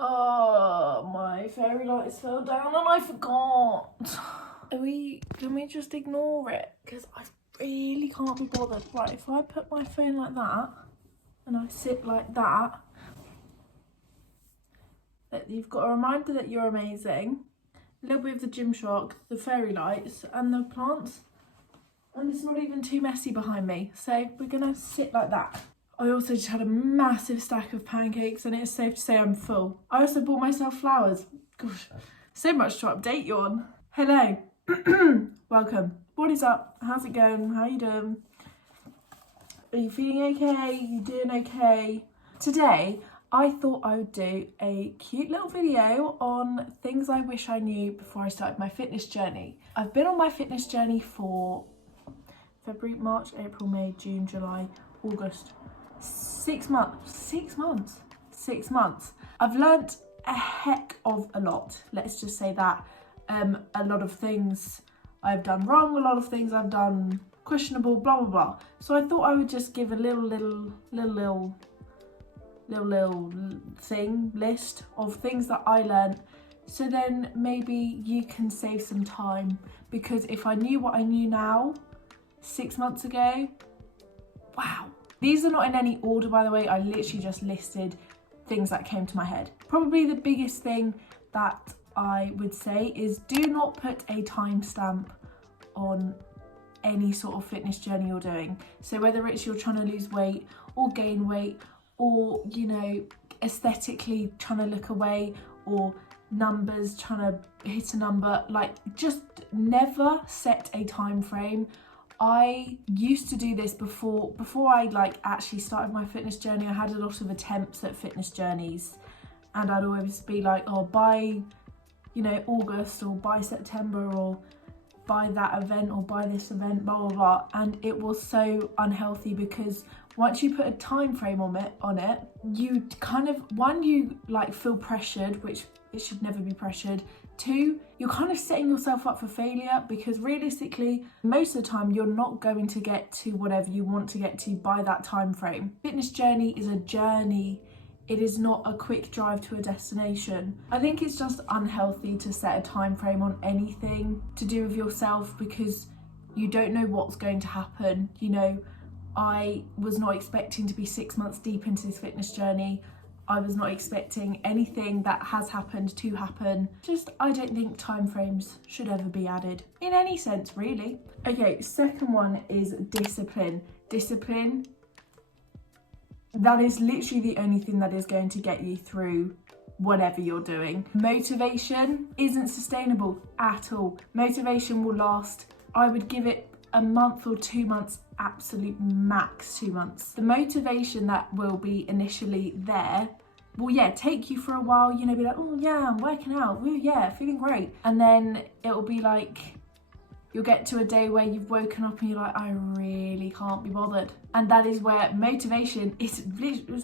Oh, my fairy lights fell down and I forgot. Can we just ignore it? Because I really can't be bothered. Right, if I put my phone like that and I sit like that, you've got a reminder that you're amazing, a little bit of the Gymshark, the fairy lights and the plants, and it's not even too messy behind me. So we're gonna sit like that. I also just had a massive stack of pancakes and it's safe to say I'm full. I also bought myself flowers. Gosh, so much to update you on. Hello, welcome. What is up? How's it going? How you doing? Are you feeling okay? You doing okay? Today, I thought I would do a cute little video on things I wish I knew before I started my fitness journey. I've been on my fitness journey for February, March, April, May, June, July, August. 6 months. 6 months. 6 months. I've learnt a heck of a lot. Let's just say that. A lot of things I've done wrong, a lot of things I've done questionable, blah, blah, blah. So I thought I would just give a little list of things that I learned. So then maybe you can save some time, because if I knew what I knew now 6 months ago, wow. These are not in any order, by the way. I literally just listed things that came to my head. Probably the biggest thing that I would say is do not put a timestamp on any sort of fitness journey you're doing. So whether it's you're trying to lose weight or gain weight, or, you know, aesthetically trying to look away, or numbers, trying to hit a number, like, just never set a time frame. I used to do this before I like actually started my fitness journey. I had a lot of attempts at fitness journeys and I'd always be like, oh, by, you know, August or by September or by that event or by this event, blah, blah, blah. And it was so unhealthy, because once you put a time frame on it, you kind of, one, you like feel pressured, which it should never be pressured. Two, you're kind of setting yourself up for failure, because realistically, most of the time you're not going to get to whatever you want to get to by that time frame. Fitness journey is a journey. It is not a quick drive to a destination. I think it's just unhealthy to set a time frame on anything to do with yourself, because you don't know what's going to happen. You know, I was not expecting to be 6 months deep into this fitness journey. I was not expecting anything that has happened to happen. Just, I don't think timeframes should ever be added in any sense, really. Okay, second one is discipline. Discipline, that is literally the only thing that is going to get you through whatever you're doing. Motivation isn't sustainable at all. Motivation will last, I would give it a month or 2 months, absolute max 2 months. The motivation that will be initially there will, yeah, take you for a while, you know, be like, oh yeah, I'm working out, ooh yeah, feeling great. And then it will be like, you'll get to a day where you've woken up and you're like, I really can't be bothered. And that is where motivation is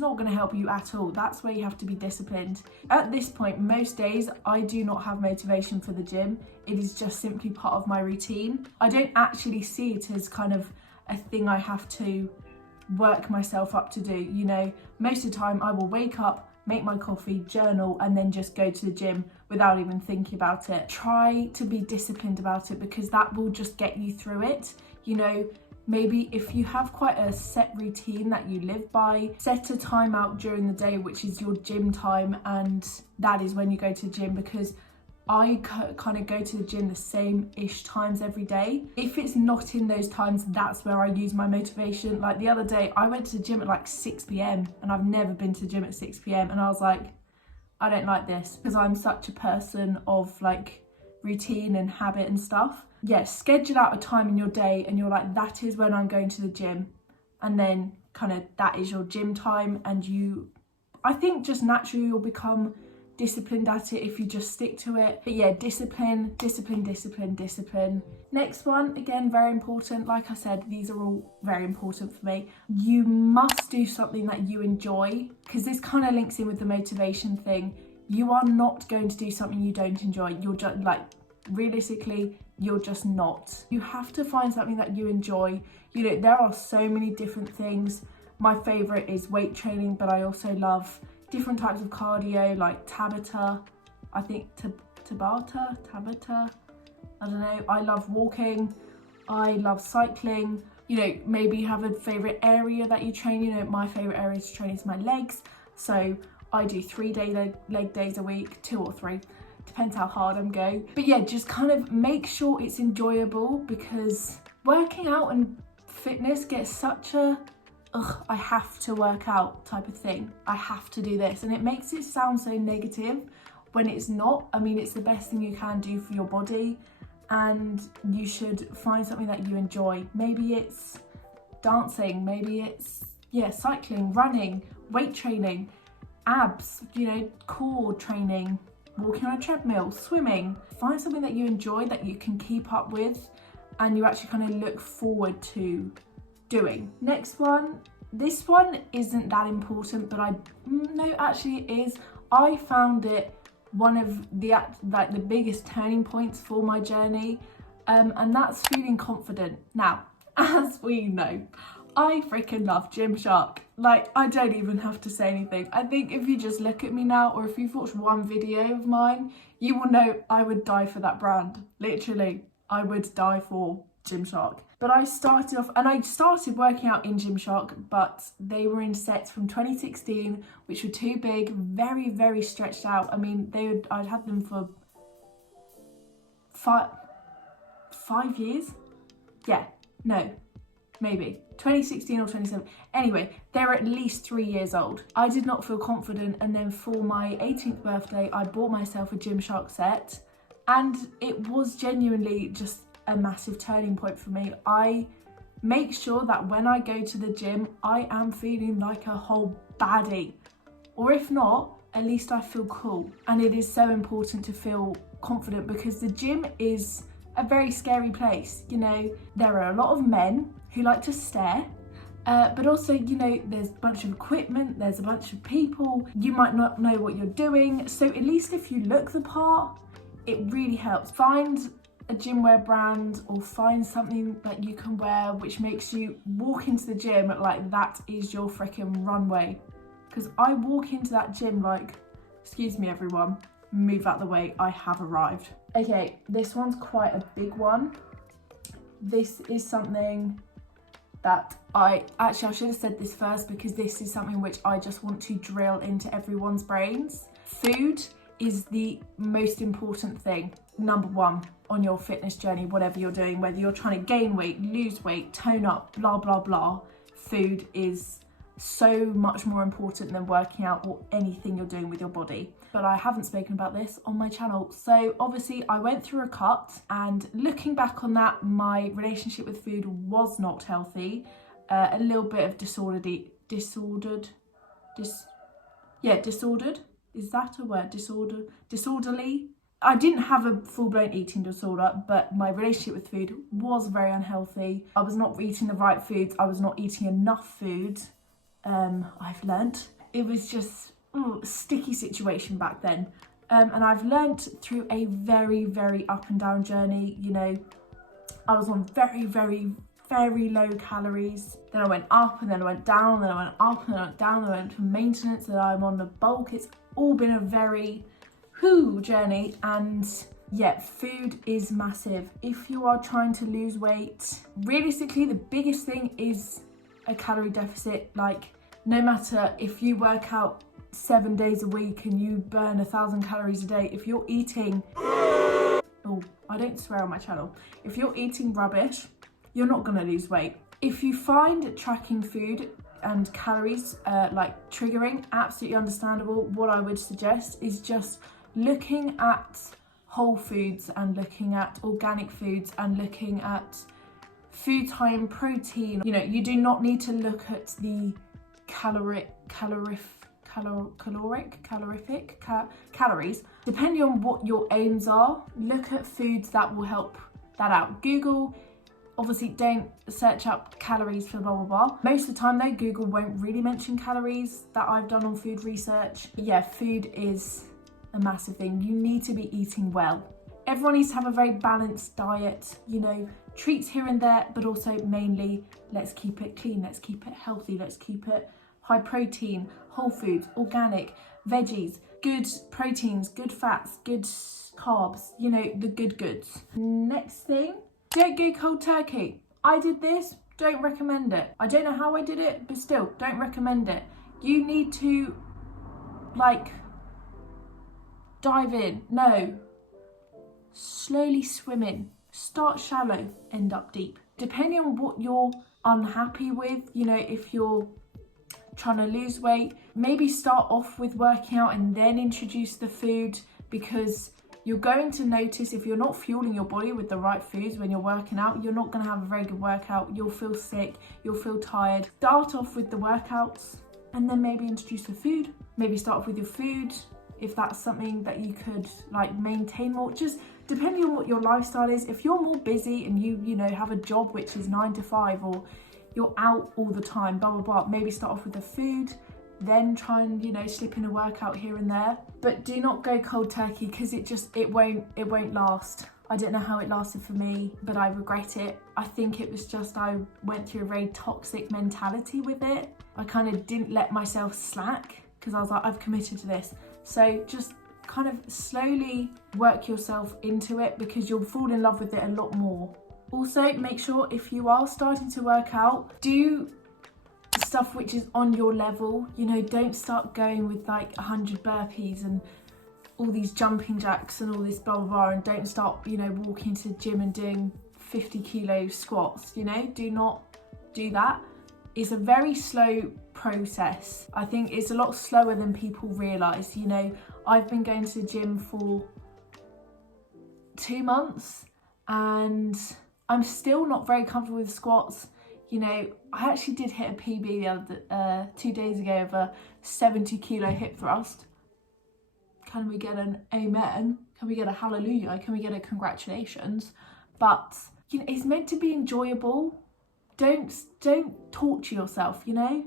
not going to help you at all. That's where you have to be disciplined. At this point, most days, I do not have motivation for the gym. It is just simply part of my routine. I don't actually see it as kind of a thing I have to work myself up to do. You know, most of the time I will wake up, make my coffee, journal, and then just go to the gym without even thinking about it. Try to be disciplined about it, because that will just get you through it. You know, maybe if you have quite a set routine that you live by, set a time out during the day, which is your gym time, and that is when you go to the gym, because I kind of go to the gym the same-ish times every day. If it's not in those times, that's where I use my motivation. Like the other day, I went to the gym at like 6 p.m. and I've never been to the gym at 6 p.m. and I was like, I don't like this, because I'm such a person of like routine and habit and stuff. Yeah, schedule out a time in your day and you're like, that is when I'm going to the gym. And then kind of that is your gym time, and you, I think just naturally you'll become disciplined at it if you just stick to it. But yeah, discipline. Next one, again, very important. Like I said, these are all very important for me. You must do something that you enjoy, because this kind of links in with the motivation thing. You are not going to do something you don't enjoy. You're just like, realistically, you're just not. You have to find something that you enjoy. You know, there are so many different things. My favorite is weight training, but I also love different types of cardio like Tabata, I think Tabata, I don't know. I love walking, I love cycling. You know, maybe you have a favourite area that you train. You know, my favourite area to train is my legs. So I do 3 leg days a week, 2 or 3, depends how hard I'm going. But yeah, just kind of make sure it's enjoyable, because working out and fitness gets such a, ugh, I have to work out type of thing. I have to do this. And it makes it sound so negative when it's not. I mean, it's the best thing you can do for your body, and you should find something that you enjoy. Maybe it's dancing, maybe it's, yeah, cycling, running, weight training, abs, you know, core training, walking on a treadmill, swimming. Find something that you enjoy, that you can keep up with, and you actually kind of look forward to doing. Next one, this one isn't that important, but no, actually it is. I found it one of the biggest turning points for my journey, and that's feeling confident. Now, as we know, I freaking love Gymshark. Like, I don't even have to say anything. I think if you just look at me now, or if you've watched one video of mine, you will know I would die for that brand. Literally, I would die for Gymshark. But I started off, and I started working out in Gymshark, but they were in sets from 2016, which were too big, very, very stretched out. I mean, I'd had them for 5 years? Yeah, no, maybe 2016 or 2017. Anyway, they're at least 3 years old. I did not feel confident, and then for my 18th birthday, I bought myself a Gymshark set, and it was genuinely just a massive turning point for me. I make sure that when I go to the gym, I am feeling like a whole baddie, or if not, at least I feel cool. And it is so important to feel confident, because the gym is a very scary place. You know, there are a lot of men who like to stare, but also, you know, there's a bunch of equipment, there's a bunch of people, you might not know what you're doing. So at least if you look the part, it really helps. Find a gym wear brand, or find something that you can wear which makes you walk into the gym like that is your freaking runway. Because I walk into that gym like, excuse me everyone, move out the way, I have arrived. Okay, this one's quite a big one. This is something that I should have said this first, because this is something which I just want to drill into everyone's brains. Food is the most important thing, number one, on your fitness journey, whatever you're doing, whether you're trying to gain weight, lose weight, tone up, blah, blah, blah. Food is so much more important than working out or anything you're doing with your body. But I haven't spoken about this on my channel. So obviously I went through a cut, and looking back on that, my relationship with food was not healthy. A little bit of disordered, is that a word? Disorderly? I didn't have a full-blown eating disorder, but my relationship with food was very unhealthy. I was not eating the right foods. I was not eating enough food. I've learnt. It was just a sticky situation back then. And I've learnt through a very, very up and down journey. You know, I was on very, very, very low calories. Then I went up, and then I went down, then I went up, and then I went down, then I went to maintenance, then I'm on the bulk. It's all been a very journey, and yeah, food is massive. If you are trying to lose weight, realistically, the biggest thing is a calorie deficit. Like, no matter if you work out 7 days a week and you burn 1,000 calories a day, if you're eating, oh, I don't swear on my channel, if you're eating rubbish, you're not gonna lose weight. If you find tracking food and calories like triggering, absolutely understandable, what I would suggest is just looking at whole foods, and looking at organic foods, and looking at foods high in protein. You know, you do not need to look at the calorific calories. Depending on what your aims are, look at foods that will help that out. Google, obviously don't search up calories for blah, blah, blah. Most of the time though, Google won't really mention calories that I've done on food research. But yeah, food is a massive thing. You need to be eating well. Everyone needs to have a very balanced diet, you know, treats here and there, but also mainly let's keep it clean, let's keep it healthy, let's keep it high protein, whole foods, organic, veggies, good proteins, good fats, good carbs, you know, the good goods. Next thing, don't go cold turkey. I did this, don't recommend it. I don't know how I did it, but still, don't recommend it. You need to, like, dive in. No. Slowly swim in. Start shallow, end up deep. Depending on what you're unhappy with, you know, if you're trying to lose weight, maybe start off with working out and then introduce the food, because you're going to notice if you're not fueling your body with the right foods when you're working out, you're not going to have a very good workout. You'll feel sick, you'll feel tired. Start off with the workouts and then maybe introduce the food. Maybe start off with your food if that's something that you could like maintain more. Just depending on what your lifestyle is. If you're more busy and you know, have a job which is 9 to 5, or you're out all the time, blah, blah, blah, maybe start off with the food, then try and, you know, slip in a workout here and there. But do not go cold turkey, because it won't last. I don't know how it lasted for me, but I regret it. I think it was just I went through a very toxic mentality with it. I kind of didn't let myself slack, because I was like, I've committed to this. So just kind of slowly work yourself into it, because you'll fall in love with it a lot more. Also, make sure if you are starting to work out, do stuff which is on your level. You know, don't start going with like 100 burpees and all these jumping jacks and all this blah blah blah, and don't start, you know, walking to the gym and doing 50 kilo squats. You know, do not do that. It's a very slow process. I think it's a lot slower than people realise. You know, I've been going to the gym for 2 months and I'm still not very comfortable with squats. You know, I actually did hit a PB the other 2 days ago of a 70 kilo hip thrust. Can we get an amen? Can we get a hallelujah? Can we get a congratulations? But, you know, it's meant to be enjoyable. Don't torture yourself, you know?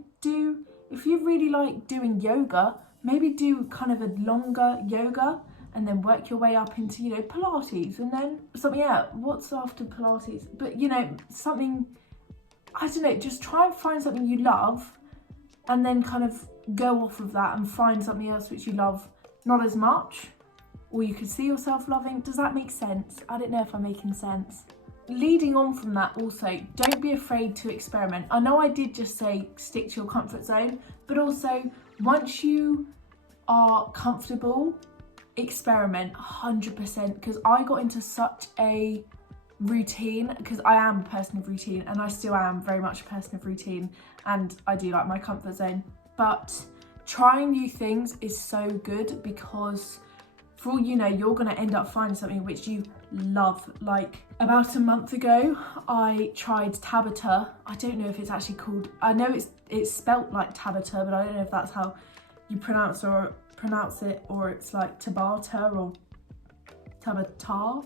If you really like doing yoga, maybe do kind of a longer yoga and then work your way up into, you know, Pilates, and then something else. What's after Pilates? But, you know, something, I don't know, just try and find something you love and then kind of go off of that and find something else which you love not as much, or you could see yourself loving. Does that make sense? I don't know if I'm making sense. Leading on from that also, don't be afraid to experiment. I know I did just say stick to your comfort zone, but also once you are comfortable, experiment 100%, because I got into such a routine, because I am a person of routine and I still am very much a person of routine, and I do like my comfort zone. But trying new things is so good, because for all you know, you're going to end up finding something which you love. Like about a month ago, I tried Tabata. I don't know if it's actually called, I know it's spelt like Tabata, but I don't know if that's how you pronounce it, or it's like Tabata or Tabata.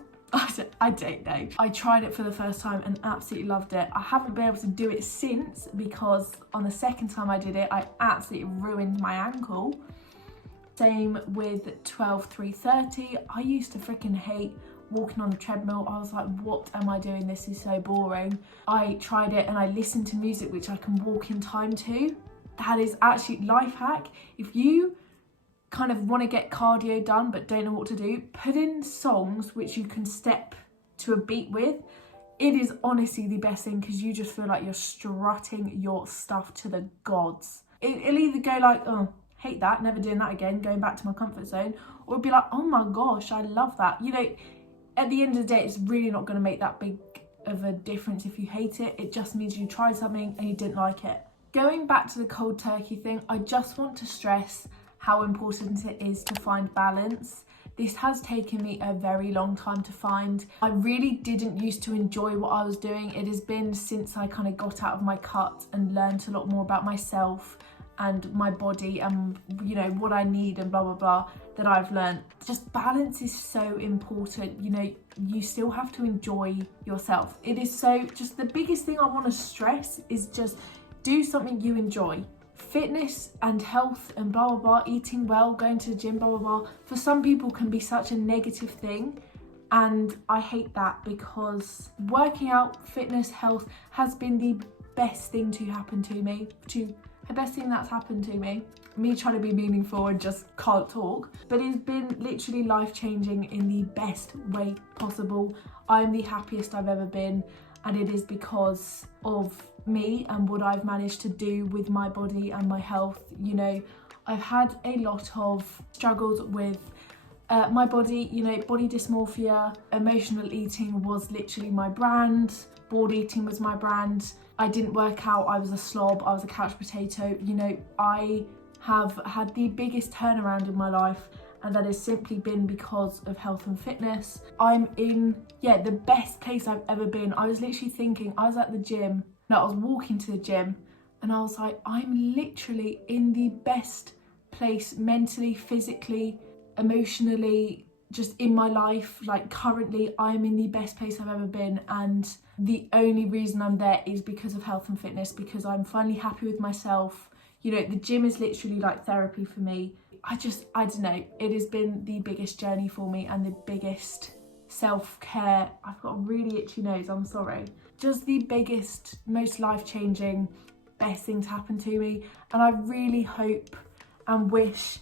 I don't know. I tried it for the first time and absolutely loved it. I haven't been able to do it since, because on the second time I did it, I absolutely ruined my ankle. Same with 12-3-30. I used to freaking hate walking on the treadmill. I was like, what am I doing? This is so boring. I tried it and I listened to music which I can walk in time to. That is actually life hack. If you kind of want to get cardio done but don't know what to do, put in songs which you can step to a beat with. It is honestly the best thing, because you just feel like you're strutting your stuff to the gods. It'll either go like, oh, hate that, never doing that again, going back to my comfort zone, or it'll be like, oh my gosh, I love that. You know, at the end of the day, it's really not going to make that big of a difference if you hate it. It just means you tried something and you didn't like it. Going back to the cold turkey thing, I just want to stress how important it is to find balance. This has taken me a very long time to find. I really didn't used to enjoy what I was doing. It has been since I kind of got out of my cut and learned a lot more about myself and my body and, you know, what I need and blah blah blah, that I've learned. Just balance is so important. You know, you still have to enjoy yourself. It is so, just the biggest thing I want to stress is just do something you enjoy. Fitness and health and blah blah blah, eating well, going to the gym, blah blah blah, for some people can be such a negative thing, and I hate that, because working out, fitness, health has been the best thing to happen to me, to the best thing that's happened to me. Me trying to be meaningful and just can't talk, but it's been literally life-changing in the best way possible. I'm the happiest I've ever been, and it is because of me and what I've managed to do with my body and my health. You know, I've had a lot of struggles with my body, you know, body dysmorphia, emotional eating was literally my brand, bored eating was my brand. I didn't work out, I was a slob, I was a couch potato. You know, I have had the biggest turnaround in my life, and that has simply been because of health and fitness. I'm in, the best place I've ever been. I was literally thinking, I was at the gym, I was walking to the gym, and I was like, I'm literally in the best place mentally, physically, emotionally, just in my life. Like currently, I'm in the best place I've ever been, and the only reason I'm there is because of health and fitness, because I'm finally happy with myself. You know, the gym is literally like therapy for me. I don't know, it has been the biggest journey for me and the biggest self-care. I've got a really itchy nose, I'm sorry. Just the biggest, most life-changing, best thing to happen to me. And I really hope and wish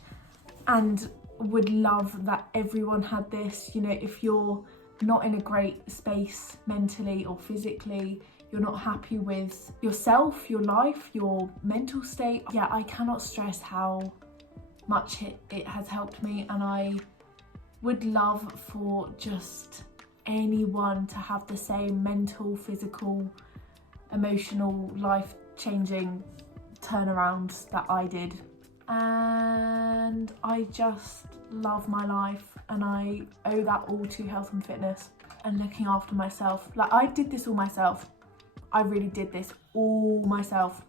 and would love that everyone had this. You know, if you're not in a great space mentally or physically, you're not happy with yourself, your life, your mental state. Yeah, I cannot stress how much it has helped me, and I would love for just anyone to have the same mental, physical, emotional, life-changing turnarounds that I did. And I just love my life, and I owe that all to health and fitness and looking after myself. Like, I did this all myself. I really did this all myself.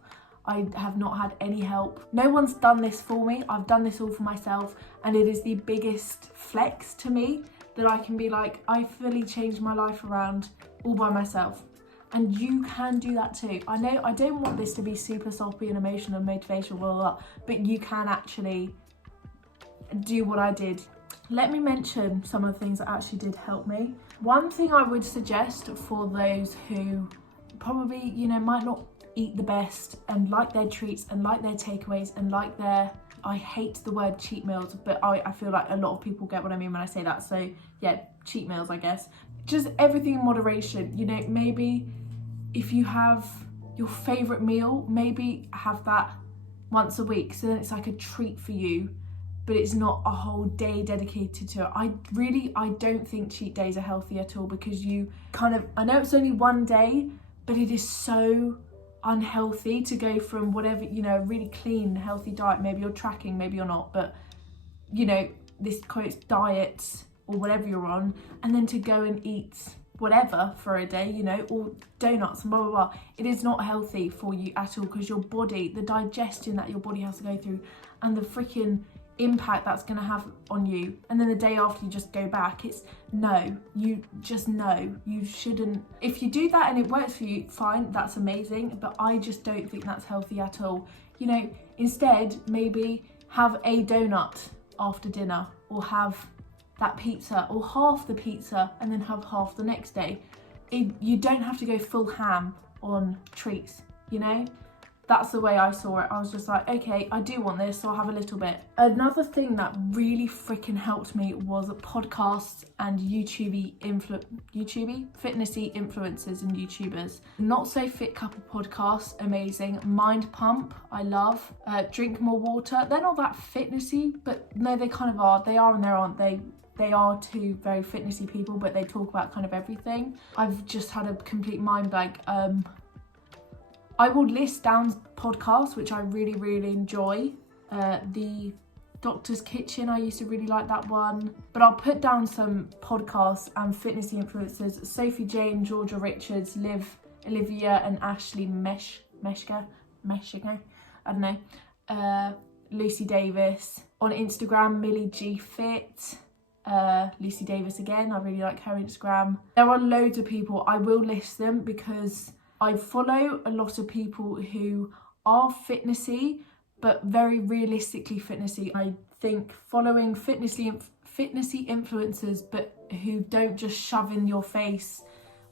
I have not had any help. No one's done this for me. I've done this all for myself, and it is the biggest flex to me that I can be like, I fully changed my life around all by myself. And you can do that too. I know I don't want this to be super soppy and emotional and motivational, blah, blah, blah, but you can actually do what I did. Let me mention some of the things that actually did help me. One thing I would suggest for those who probably, you know, might not eat the best and like their treats and like their takeaways and like their, I hate the word cheat meals, but I feel like a lot of people get what I mean when I say that. So yeah, cheat meals, I guess. Just everything in moderation. You know, maybe if you have your favorite meal, maybe have that once a week. So then it's like a treat for you, but it's not a whole day dedicated to it. I don't think cheat days are healthy at all, because you kind of, I know it's only one day, but it is so unhealthy to go from whatever, you know, really clean, healthy diet, maybe you're tracking, maybe you're not, but you know, this quotes diet or whatever you're on, and then to go and eat whatever for a day, you know, or donuts and blah, blah, blah. It is not healthy for you at all, because your body, the digestion that your body has to go through and the freaking impact that's going to have on you, and then the day after you just go back, it's no, you just know you shouldn't. If you do that and it works for you, fine, that's amazing, but I just don't think that's healthy at all. You know, instead maybe have a donut after dinner, or have that pizza or half the pizza and then have half the next day. You don't have to go full ham on treats, you know? That's the way I saw it. I was just like, okay, I do want this, so I'll have a little bit. Another thing that really freaking helped me was podcasts and fitnessy influencers and YouTubers. Not So Fit Couple podcast, amazing. Mind Pump, I love. Drink More Water. They're not that fitnessy, but no, they kind of are. They are and they aren't. They are two very fitnessy people, but they talk about kind of everything. I've just had a complete mind blank. I will list down podcasts which I really, really enjoy. The Doctor's Kitchen, I used to really like that one. But I'll put down some podcasts and fitnessy influencers. Sophie, Jayne, Georgia Richards, Liv, Olivia and Ashley Mescia, I don't know. Lucy Davis. On Instagram, Millie G Fit. Lucy Davis again, I really like her Instagram. There are loads of people, I will list them because I follow a lot of people who are fitnessy, but very realistically fitnessy. I think following fitnessy influencers, but who don't just shove in your face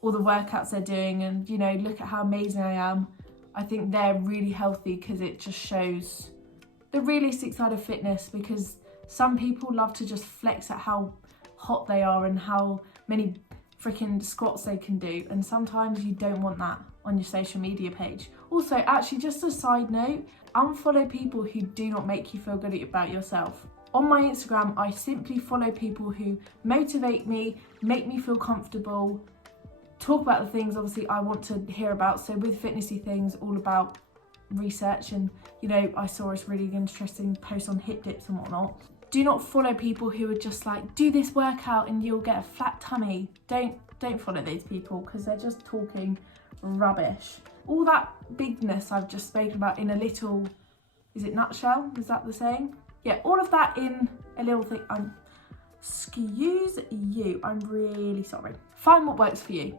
all the workouts they're doing and, you know, look at how amazing I am. I think they're really healthy because it just shows the realistic side of fitness, because some people love to just flex at how hot they are and how many freaking squats they can do, and sometimes you don't want that on your social media page. Also, actually, just a side note, unfollow people who do not make you feel good about yourself. On my Instagram, I simply follow people who motivate me, make me feel comfortable, talk about the things obviously I want to hear about. So with fitnessy things, all about research, and you know, I saw this really interesting post on hip dips and whatnot. Do not follow people who are just like, do this workout and you'll get a flat tummy. Don't follow those people, because they're just talking rubbish. All that bigness I've just spoken about in a little, is it nutshell? Is that the saying? Yeah, all of that in a little thing. Excuse you, I'm really sorry. Find what works for you.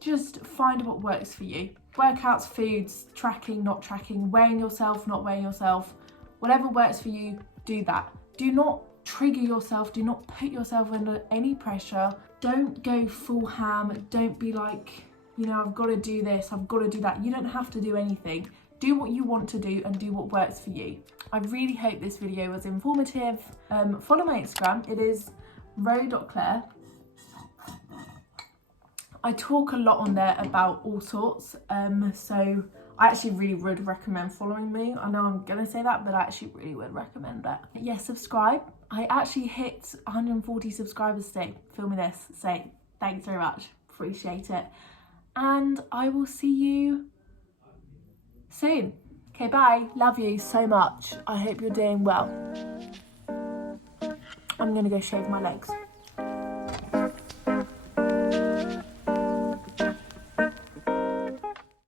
Just find what works for you. Workouts, foods, tracking, not tracking, weighing yourself, not weighing yourself. Whatever works for you, do that. Do not trigger yourself. Do not put yourself under any pressure. Don't go full ham. Don't be like, you know, I've got to do this, I've got to do that. You don't have to do anything. Do what you want to do and do what works for you. I really hope this video was informative. Follow my Instagram. It is ro.claire. I talk a lot on there about all sorts. So I actually really would recommend following me. I know I'm going to say that, but I actually really would recommend that. Yeah, subscribe. I actually hit 140 subscribers today. Filming this. So thanks very much. Appreciate it. And I will see you soon. Okay, bye. Love you so much. I hope you're doing well. I'm gonna go shave my legs.